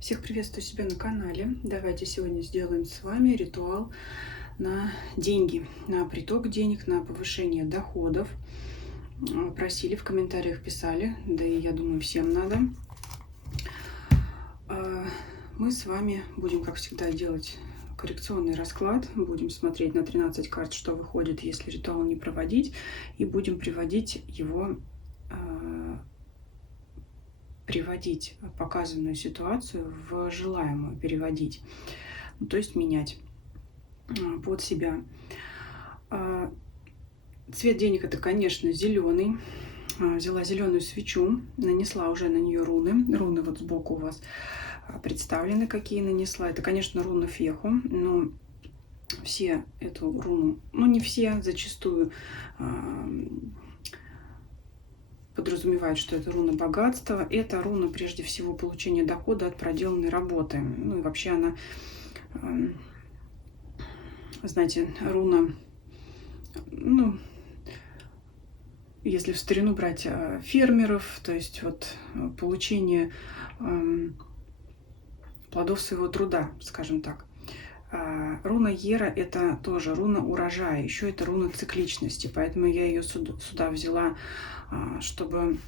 Всех приветствую себя на канале. Давайте сегодня сделаем с вами ритуал на деньги, на приток денег, на повышение доходов. Просили в комментариях, писали, да и я думаю, всем надо. Мы с вами будем, как всегда, делать коррекционный расклад. Будем смотреть на 13 карт, что выходит, если ритуал не проводить. И будем приводить показанную ситуацию в желаемую, переводить, то есть менять под себя. Цвет денег это, конечно, зеленый. Взяла зеленую свечу, нанесла уже на нее руны. Руны вот сбоку у вас представлены, какие нанесла. Это, конечно, руна Феху, но все эту руну, не все, зачастую подразумевает, что это руна богатства. Это руна, прежде всего, получения дохода от проделанной работы. Ну и вообще она, знаете, руна, если в старину брать фермеров, то есть вот получение плодов своего труда, скажем так. Руна Ера – это тоже руна урожая, еще это руна цикличности, поэтому я ее сюда взяла, чтобы,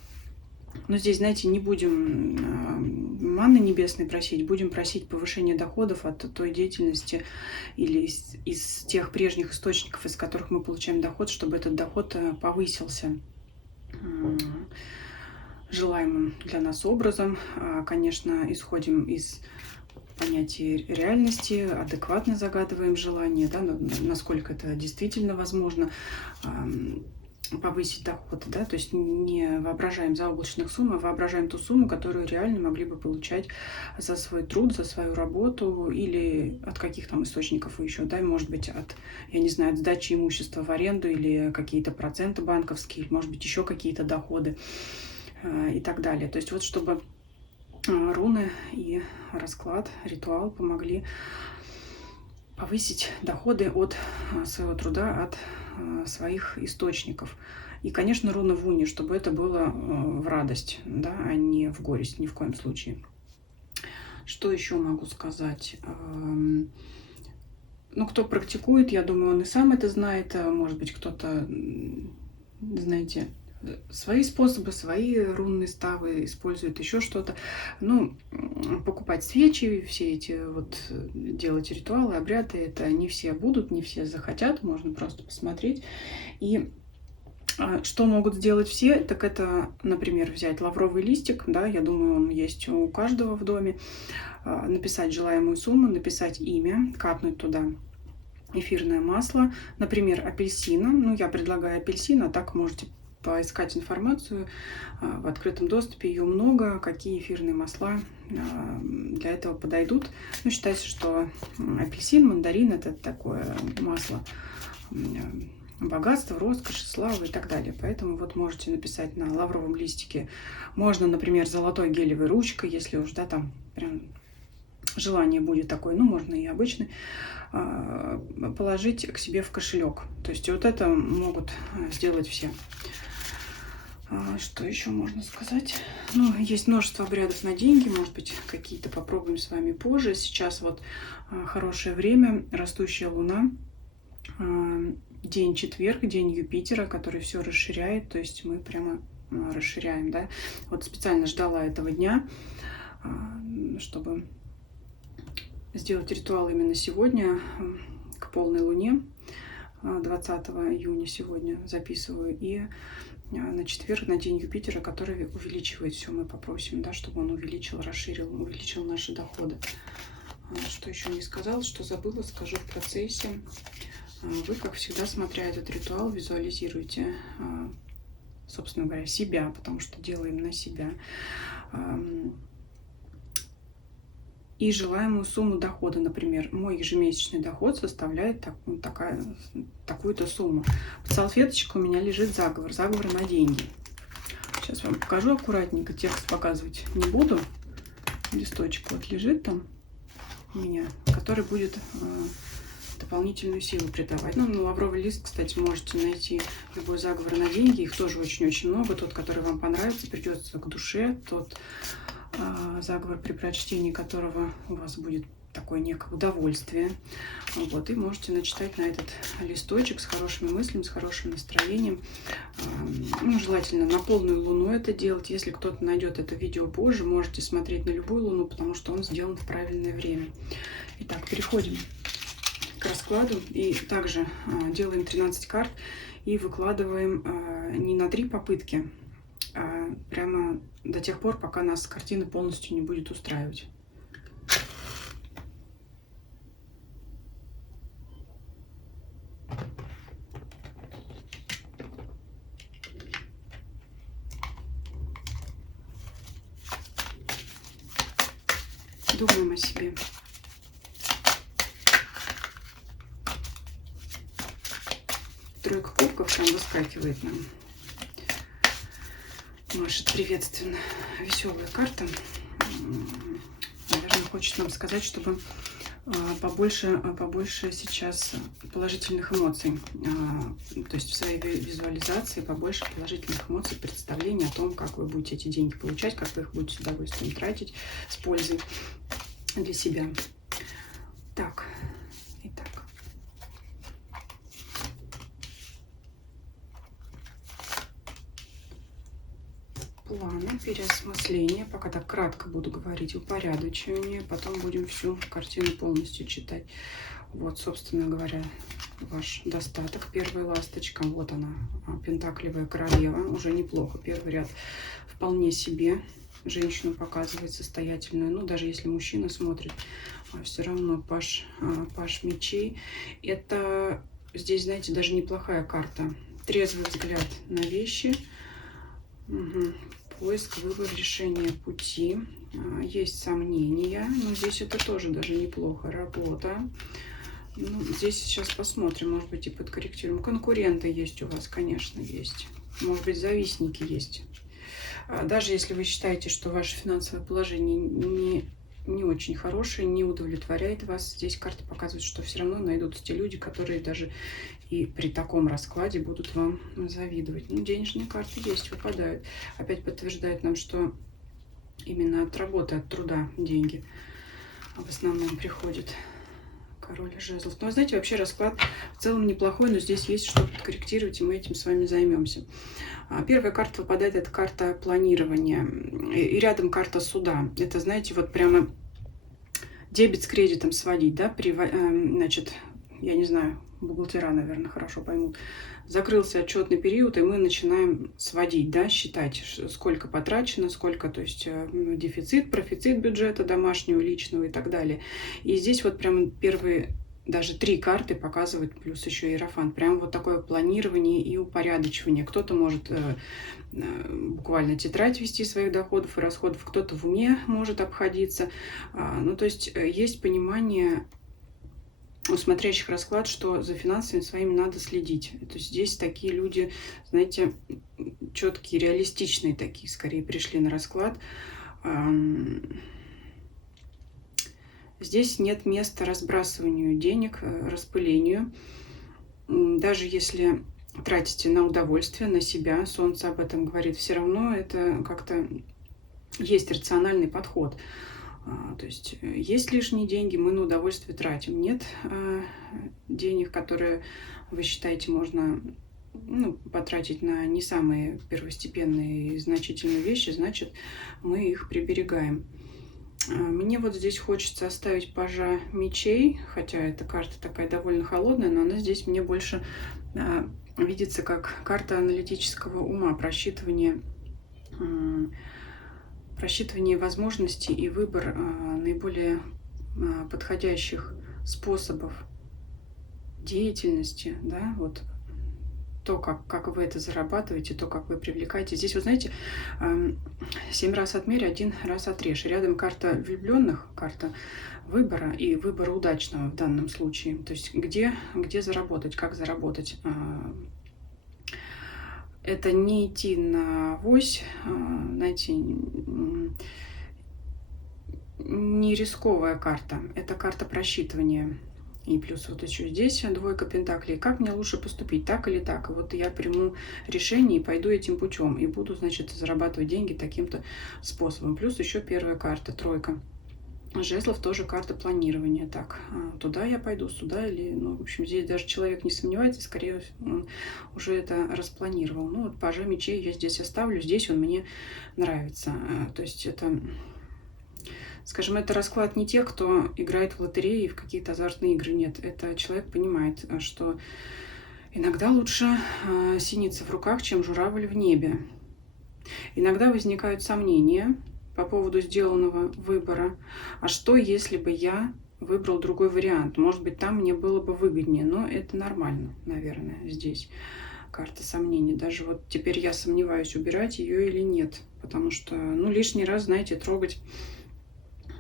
здесь, знаете, не будем манны небесной просить, будем просить повышения доходов от той деятельности или из тех прежних источников, из которых мы получаем доход, чтобы этот доход повысился желаемым для нас образом. Конечно, исходим из понятия реальности, адекватно загадываем желание, да, насколько это действительно возможно повысить доход, да, то есть не воображаем заоблачных сумм, а воображаем ту сумму, которую реально могли бы получать за свой труд, за свою работу или от каких там источников еще, да, может быть от, я не знаю, от сдачи имущества в аренду или какие-то проценты банковские, может быть еще какие-то доходы и так далее. То есть вот чтобы руны и расклад, ритуал помогли повысить доходы от своего труда, от своих источников. И, конечно, руна Вуни, чтобы это было в радость, да, а не в горесть, ни в коем случае. Что еще могу сказать? Кто практикует, я думаю, он и сам это знает. Может быть, кто-то, знаете, свои способы, свои рунные ставы используют, еще что-то. Покупать свечи, все эти вот делать ритуалы, обряды, это не все будут, не все захотят, можно просто посмотреть. И что могут сделать все, так это, например, взять лавровый листик, да, я думаю, он есть у каждого в доме, написать желаемую сумму, написать имя, капнуть туда эфирное масло, например, апельсина. Я предлагаю апельсин, а так можете поискать информацию в открытом доступе, ее много, какие эфирные масла для этого подойдут. Считается, что апельсин, мандарин – это такое масло богатства, роскоши, славы и так далее. Поэтому вот можете написать на лавровом листике. Можно, например, золотой гелевой ручкой, если уж, да, там прям желание будет такое, можно и обычный, положить к себе в кошелек. То есть вот это могут сделать все. Что еще можно сказать? Есть множество обрядов на деньги, может быть, какие-то попробуем с вами позже. Сейчас вот хорошее время, растущая луна, день четверг, день Юпитера, который все расширяет, то есть мы прямо расширяем, да. Вот специально ждала этого дня, чтобы сделать ритуал именно сегодня, к полной луне, 20 июня сегодня записываю, и на четверг, на день Юпитера, который увеличивает все, мы попросим, да, чтобы он увеличил, расширил, увеличил наши доходы. Что еще не сказала, что забыла, скажу в процессе. Вы, как всегда, смотря этот ритуал, визуализируете, собственно говоря, себя, потому что делаем на себя, и желаемую сумму дохода. Например, мой ежемесячный доход составляет такую-то сумму. Под салфеточкой у меня лежит заговор на деньги. Сейчас вам покажу аккуратненько, текст показывать не буду. Листочек вот лежит там у меня, который будет дополнительную силу придавать. На лавровый лист, кстати, можете найти любой заговор на деньги. Их тоже очень-очень много. Тот, который вам понравится, придется к душе, тот заговор, при прочтении которого у вас будет такое некое удовольствие. Вот, и можете начитать на этот листочек с хорошими мыслями, с хорошим настроением. Ну, желательно на полную луну это делать. Если кто-то найдет это видео позже, можете смотреть на любую луну, потому что он сделан в правильное время. Итак, переходим к раскладу. И также делаем 13 карт и выкладываем не на 3 попытки, а прямо до тех пор, пока нас картина полностью не будет устраивать. Думаем о себе. Тройка кубков там выскакивает нам. Машет приветственно. Веселая карта. Наверное, хочет нам сказать, чтобы побольше сейчас положительных эмоций. То есть в своей визуализации побольше положительных эмоций, представления о том, как вы будете эти деньги получать, как вы их будете с удовольствием тратить, с пользой для себя. Так, итак. Планы, переосмысление. Пока так кратко буду говорить, упорядочивание. Потом будем всю картину полностью читать. Вот, собственно говоря, ваш достаток. Первая ласточка. Вот она, пентаклевая королева. Уже неплохо. Первый ряд вполне себе. Женщину показывает состоятельную. Ну, даже если мужчина смотрит, все равно паш мечей. Это здесь, знаете, даже неплохая карта. Трезвый взгляд на вещи. Угу. Поиск, выбор, решение пути. Есть сомнения, но здесь это тоже даже неплохо. Работа. Ну, здесь сейчас посмотрим, может быть, и подкорректируем. Конкуренты есть у вас, конечно, есть. Может быть, завистники есть. Даже если вы считаете, что ваше финансовое положение не очень хорошее, не удовлетворяет вас, здесь карта показывает, что все равно найдутся те люди, которые даже и при таком раскладе будут вам завидовать. Ну, денежные карты есть, выпадают. Опять подтверждает нам, что именно от работы, от труда деньги в основном приходят. Король жезлов. Но, вы знаете, вообще расклад в целом неплохой, но здесь есть что подкорректировать, и мы этим с вами займемся. Первая карта выпадает, это карта планирования. И рядом карта суда. Это, знаете, вот прямо дебет с кредитом сводить, да, значит, я не знаю, бухгалтера, наверное, хорошо поймут. Закрылся отчетный период, и мы начинаем сводить, да, считать, сколько потрачено, сколько, то есть дефицит, профицит бюджета домашнего, личного и так далее. И здесь вот прямо первые даже 3 карты показывают, плюс еще иерофант. Прям вот такое планирование и упорядочивание. Кто-то может буквально тетрадь вести своих доходов и расходов, кто-то в уме может обходиться. Ну, то есть есть понимание у смотрящих расклад, что за финансами своими надо следить. То есть здесь такие люди, знаете, четкие, реалистичные такие, скорее пришли на расклад. Здесь нет места разбрасыванию денег, распылению. Даже если тратите на удовольствие, на себя, Солнце об этом говорит, все равно это как-то есть рациональный подход. То есть есть лишние деньги, мы на удовольствие тратим. Нет денег, которые вы считаете можно потратить на не самые первостепенные и значительные вещи, значит, мы их приберегаем. Мне вот здесь хочется оставить пажа мечей, хотя эта карта такая довольно холодная, но она здесь мне больше видится как карта аналитического ума, просчитывание возможностей и выбор наиболее подходящих способов деятельности, да, вот то, как вы это зарабатываете, то, как вы привлекаете. Здесь, вы знаете, 7 раз отмерь, 1 раз отрежь. Рядом карта влюбленных, карта выбора и выбора удачного в данном случае. То есть где заработать, как заработать. Это не идти на авось, знаете, не рисковая карта. Это карта просчитывания. И плюс вот еще здесь двойка пентаклей. Как мне лучше поступить, так или так? И вот я приму решение и пойду этим путем. И буду, значит, зарабатывать деньги таким-то способом. Плюс еще первая карта, тройка жезлов, тоже карта планирования. Так, туда я пойду, сюда или... Ну, в общем, здесь даже человек не сомневается, скорее он уже это распланировал. Ну, вот пажа мечей я здесь оставлю, здесь он мне нравится. То есть это... Скажем, это расклад не тех, кто играет в лотереи, в какие-то азартные игры. Нет, это человек понимает, что иногда лучше синица в руках, чем журавль в небе. Иногда возникают сомнения по поводу сделанного выбора. А что, если бы я выбрал другой вариант? Может быть, там мне было бы выгоднее. Но это нормально, наверное, здесь карта сомнений. Даже вот теперь я сомневаюсь, убирать ее или нет. Потому что, ну, лишний раз, знаете, трогать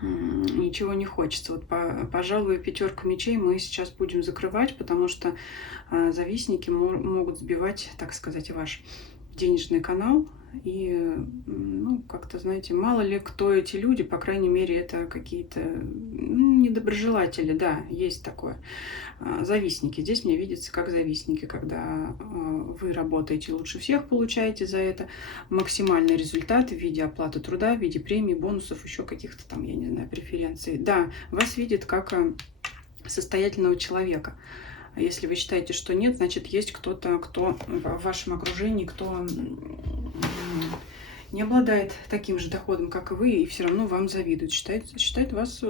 ничего не хочется. Вот, пожалуй, пятерку мечей мы сейчас будем закрывать, потому что завистники могут сбивать, так сказать, ваш денежный канал. И, ну, как-то, знаете, мало ли кто эти люди, по крайней мере, это какие-то недоброжелатели, да, есть такое. Завистники. Здесь мне видится как завистники, когда вы работаете лучше всех, получаете за это максимальный результат в виде оплаты труда, в виде премий, бонусов, еще каких-то там, я не знаю, преференций. Да, вас видят как состоятельного человека. А если вы считаете, что нет, значит, есть кто-то, кто в вашем окружении, кто не обладает таким же доходом, как и вы, и все равно вам завидует. Считает вас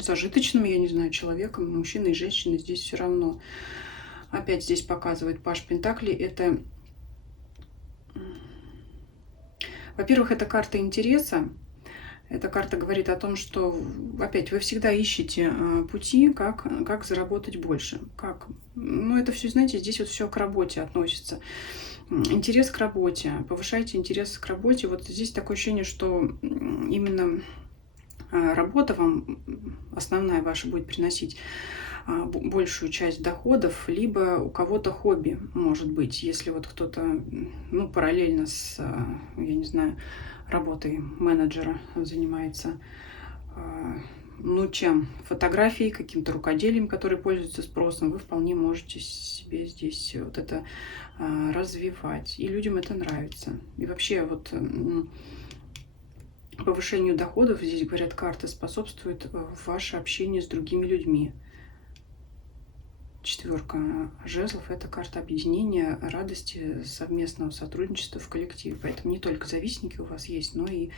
зажиточным, я не знаю, человеком, мужчиной и женщиной здесь все равно. Опять здесь показывает паж Пентаклей. Это, во-первых, это карта интереса. Эта карта говорит о том, что, опять, вы всегда ищете пути, как заработать больше. Как? Ну, это все, знаете, здесь вот все к работе относится. Интерес к работе. Повышайте интерес к работе. Вот здесь такое ощущение, что именно работа вам основная ваша будет приносить большую часть доходов, либо у кого-то хобби, может быть, если вот кто-то, ну, параллельно с, я не знаю, работой менеджера занимается, ну, чем? Фотографией, каким-то рукоделием, который пользуется спросом, вы вполне можете себе здесь вот это развивать. И людям это нравится. И вообще вот повышению доходов, здесь, говорят, карта способствует ваше общение с другими людьми. Четверка жезлов – это карта объединения, радости, совместного сотрудничества в коллективе. Поэтому не только завистники у вас есть, но и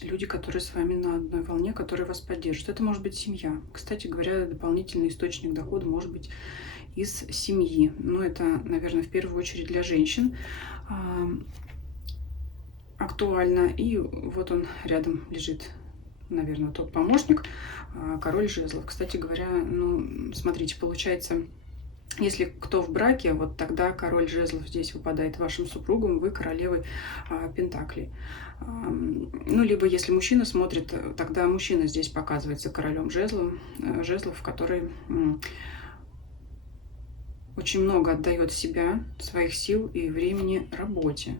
люди, которые с вами на одной волне, которые вас поддержат. Это может быть семья. Кстати говоря, дополнительный источник дохода может быть из семьи. Но это, наверное, в первую очередь для женщин актуально. И вот он рядом лежит, наверное, тот помощник, король жезлов. Кстати говоря, ну, смотрите, получается, если кто в браке, вот тогда король жезлов здесь выпадает вашим супругом, вы королевой пентаклей. Ну, либо если мужчина смотрит, тогда мужчина здесь показывается королем жезлов, который очень много отдает себя, своих сил и времени работе.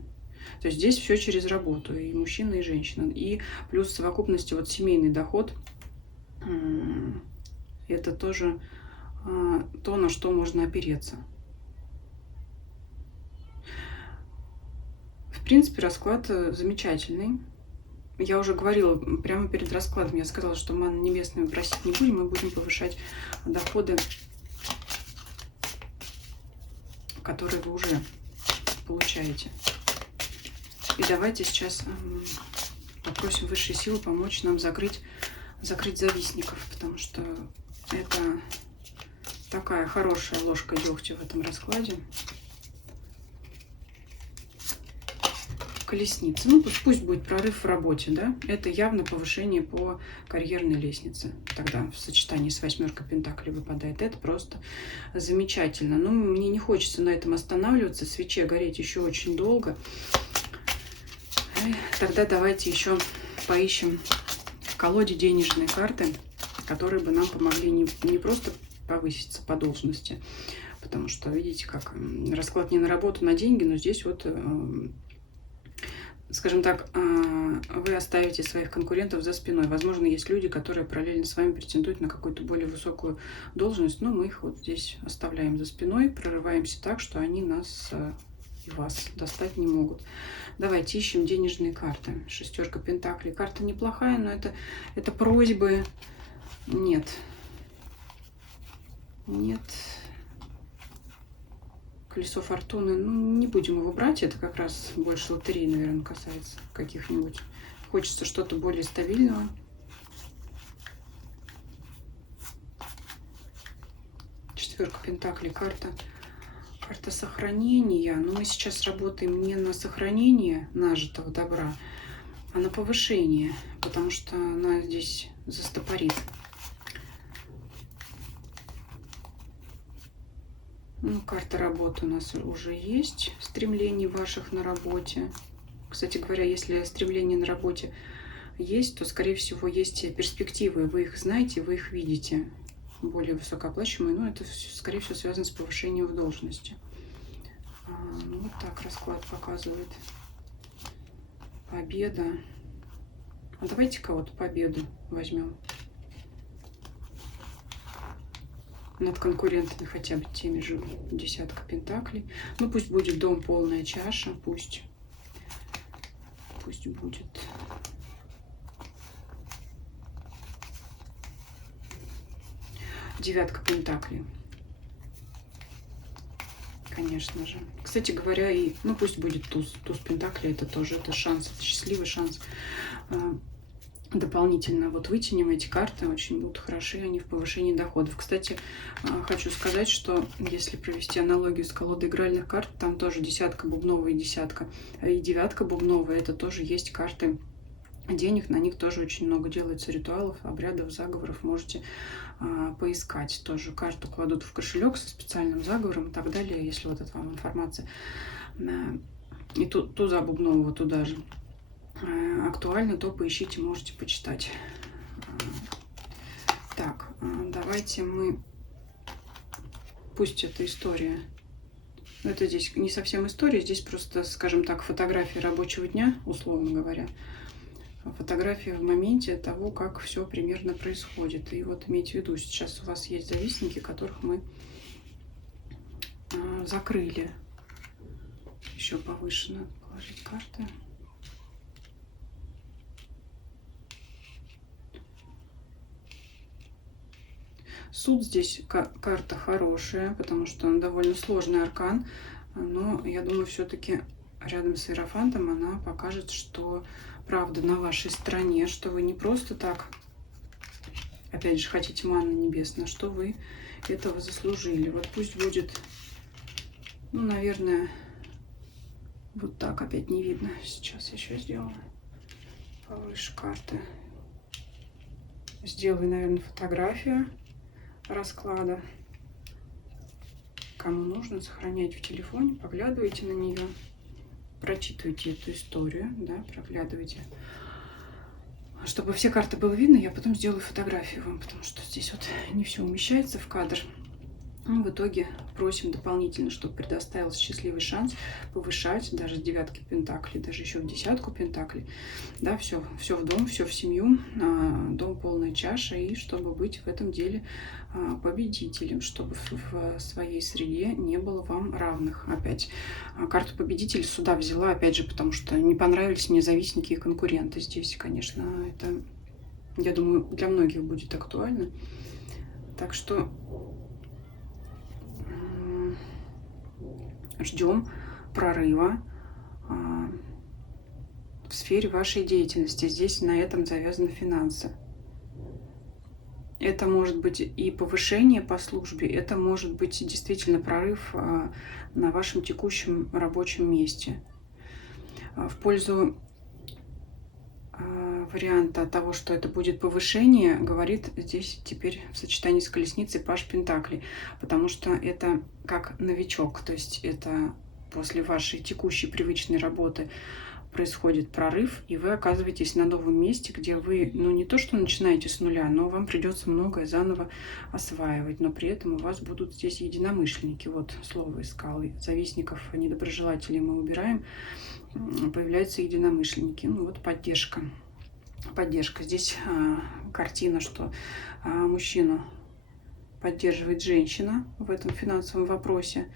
То есть здесь все через работу, и мужчина, и женщина. И плюс в совокупности вот семейный доход, это тоже то, на что можно опереться. В принципе, расклад замечательный. Я уже говорила прямо перед раскладом, я сказала, что манну небесную просить не будем, мы будем повышать доходы, которые вы уже получаете. И давайте сейчас попросим высшие силы помочь нам закрыть завистников, потому что это такая хорошая ложка дегтя в этом раскладе. Колесница. Ну, пусть будет прорыв в работе, да? Это явно повышение по карьерной лестнице. Тогда в сочетании с восьмеркой пентаклей выпадает. Это просто замечательно. Но мне не хочется на этом останавливаться. Свече гореть еще очень долго. Тогда давайте еще поищем в колоде денежные карты, которые бы нам помогли не просто повыситься по должности, потому что, видите, как расклад не на работу, на деньги, но здесь вот скажем так, вы оставите своих конкурентов за спиной. Возможно, есть люди, которые параллельно с вами претендуют на какую-то более высокую должность, но мы их вот здесь оставляем за спиной, прорываемся так, что они нас и вас достать не могут. Давайте ищем денежные карты. Шестерка пентаклей. Карта неплохая, но это просьбы. Нет. Нет. Колесо фортуны. Ну, не будем его брать. Это как раз больше лотереи, наверное, касается каких-нибудь. Хочется что-то более стабильного. Четверка пентаклей. Карта сохранения. Но мы сейчас работаем не на сохранение нажитого добра, а на повышение. Потому что она здесь застопорит. Ну, карта работы у нас уже есть. Стремлений ваших на работе. Кстати говоря, если стремления на работе есть, то, скорее всего, есть перспективы. Вы их знаете, вы их видите. Более высокооплачиваемые. Но это, скорее всего, связано с повышением в должности. Ну, вот так расклад показывает. Победа. А давайте кого-то победу возьмем. Над конкурентами хотя бы теми же. Десятка пентаклей. Ну, пусть будет дом, полная чаша. Пусть будет. Девятка пентаклей. Конечно же. Кстати говоря, ну, пусть будет туз. Туз пентаклей. Это тоже шанс. Это счастливый шанс. Дополнительно вот вытянем эти карты, очень будут хороши они в повышении доходов. Кстати, хочу сказать, что если провести аналогию с колодой игральных карт, там тоже десятка бубновая и десятка, и девятка бубновая, это тоже есть карты денег, на них тоже очень много делается ритуалов, обрядов, заговоров, можете поискать. Тоже карту кладут в кошелек со специальным заговором и так далее, если вот эта вам информация. И туза бубнового туда же актуально, то поищите, можете почитать. Так, давайте мы... Пусть это история. Но это здесь не совсем история, здесь просто, скажем так, фотография рабочего дня, условно говоря. Фотография в моменте того, как все примерно происходит. И вот имейте в виду, сейчас у вас есть завистники, которых мы закрыли. Еще повышенно положить карты. Суд здесь карта хорошая, потому что он довольно сложный аркан, но я думаю, все-таки рядом с Иерофантом она покажет, что правда на вашей стороне, что вы не просто так, опять же, хотите манны небесной, что вы этого заслужили. Вот пусть будет, ну, наверное, вот так, опять не видно. Сейчас еще сделаю повыше карты. Сделаю, наверное, фотографию расклада. Кому нужно, сохраняйте в телефоне, поглядывайте на нее, прочитывайте эту историю, да, проглядывайте. Чтобы все карты было видно, я потом сделаю фотографию вам, потому что здесь вот не все умещается в кадр. Ну, в итоге просим дополнительно, чтобы предоставился счастливый шанс повышать даже с девятки пентаклей, даже еще в десятку пентаклей. Да, все в дом, все в семью, дом полная чаша, и чтобы быть в этом деле победителем, чтобы в своей среде не было вам равных. Опять карту победителя сюда взяла, опять же, потому что не понравились мне завистники и конкуренты. Здесь, конечно, это, я думаю, для многих будет актуально. Так что ждем прорыва в сфере вашей деятельности. Здесь на этом завязаны финансы. Это может быть и повышение по службе, это может быть действительно прорыв на вашем текущем рабочем месте. В пользу варианта того, что это будет повышение, говорит здесь теперь в сочетании с колесницей паж пентаклей, потому что это как новичок, то есть это после вашей текущей привычной работы происходит прорыв, и вы оказываетесь на новом месте, где вы, ну, не то что начинаете с нуля, но вам придется многое заново осваивать, но при этом у вас будут здесь единомышленники. Вот слово искал. Завистников, недоброжелателей мы убираем. появляются единомышленники. Ну вот поддержка. Поддержка. Здесь картина, что мужчину поддерживает женщина в этом финансовом вопросе,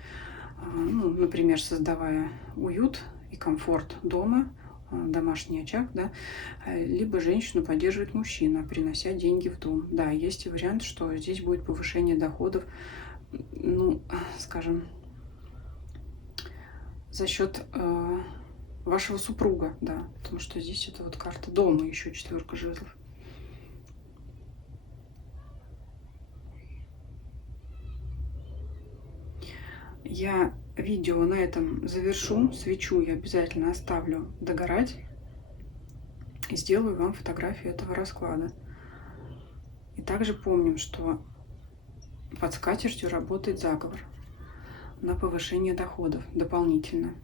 ну, например, создавая уют и комфорт дома, домашний очаг, да, либо женщину поддерживает мужчина, принося деньги в дом. Да, есть и вариант, что здесь будет повышение доходов, ну, скажем, за счет вашего супруга, да, потому что здесь это вот карта дома, еще 4 жезлов. Я видео на этом завершу. Свечу я обязательно оставлю догорать и сделаю вам фотографию этого расклада. И также помним, что под скатертью работает заговор на повышение доходов дополнительно.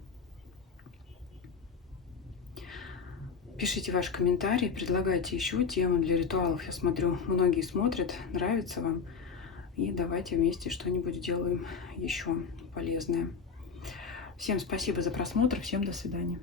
Пишите ваши комментарии, предлагайте еще темы для ритуалов. Я смотрю, многие смотрят, нравится вам. И давайте вместе что-нибудь сделаем еще полезное. Всем спасибо за просмотр, всем до свидания.